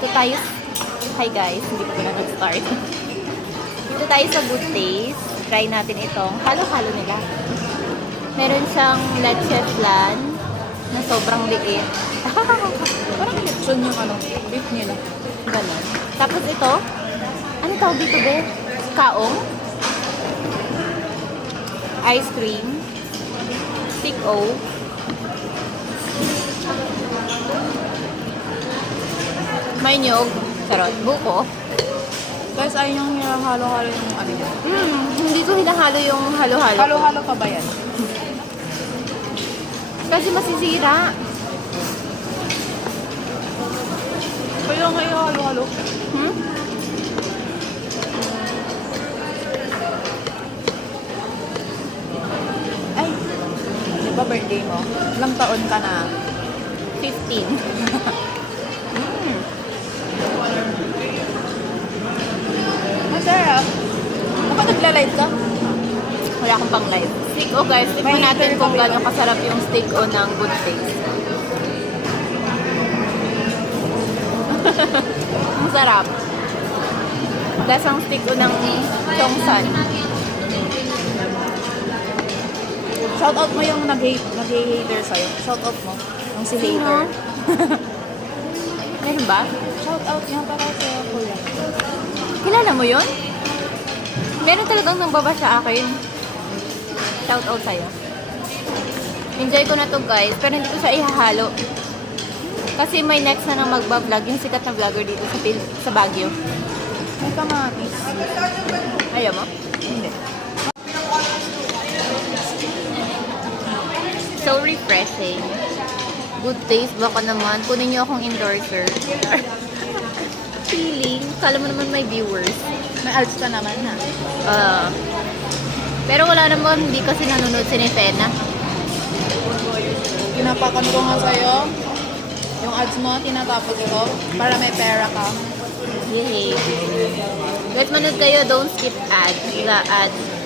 Dito tayo. Hi guys, hindi pa pala nag-start. Dito tayo sa Good Taste. Try natin itong halo-halo nila. Meron siyang leche flan na sobrang liit. Parang lechon yung beef nila. Ganon. Tapos ito, ano tawag dito be? Kaong? Ice cream. Stick O. May nyog. Charot. Buko. Guys, ayun yung halo-halo yung ano niya. Hindi ko hinahalo yung halo-halo. Halo-halo pa ba yan? Kasi masisira. Kaya nga yung halo-halo. Hmm? Ay, di ba birthday mo? Ilang taon ka na? 15. Masarap. Baka nagla-live ka? Wala akong pang live. Steak O guys, tikman May natin kung interview gano'ng kasarap yung steak O ng Good Taste. Ang sarap. Lasang steak O ng Chongsan. Shoutout mo yung nag-hater sa'yo. Shoutout mo. Yung si Sino? hater. Meron ba? Shoutout niya para sa kuya. Kilala mo yun? Meron talagang nambaba sa akin. Shout out sa'yo. Enjoy ko na to guys, pero hindi ko siya ihahalo. Kasi may next na nang magbablog, yung sikat na vlogger dito sa Baguio. May kamatis. Ayaw mo? Hindi. So refreshing. Good taste, baka naman. Kunin niyo akong endorser. Feeling, kala mo naman may viewers. May ads ka naman ha. Pero wala naman, hindi kasi nanonood si Nefena. Pinapakan ko nga sa'yo. Yung ads mo, tinatapos ko. Para may pera ka. Yay! Guys, manood kayo, don't skip ads. Wala ads.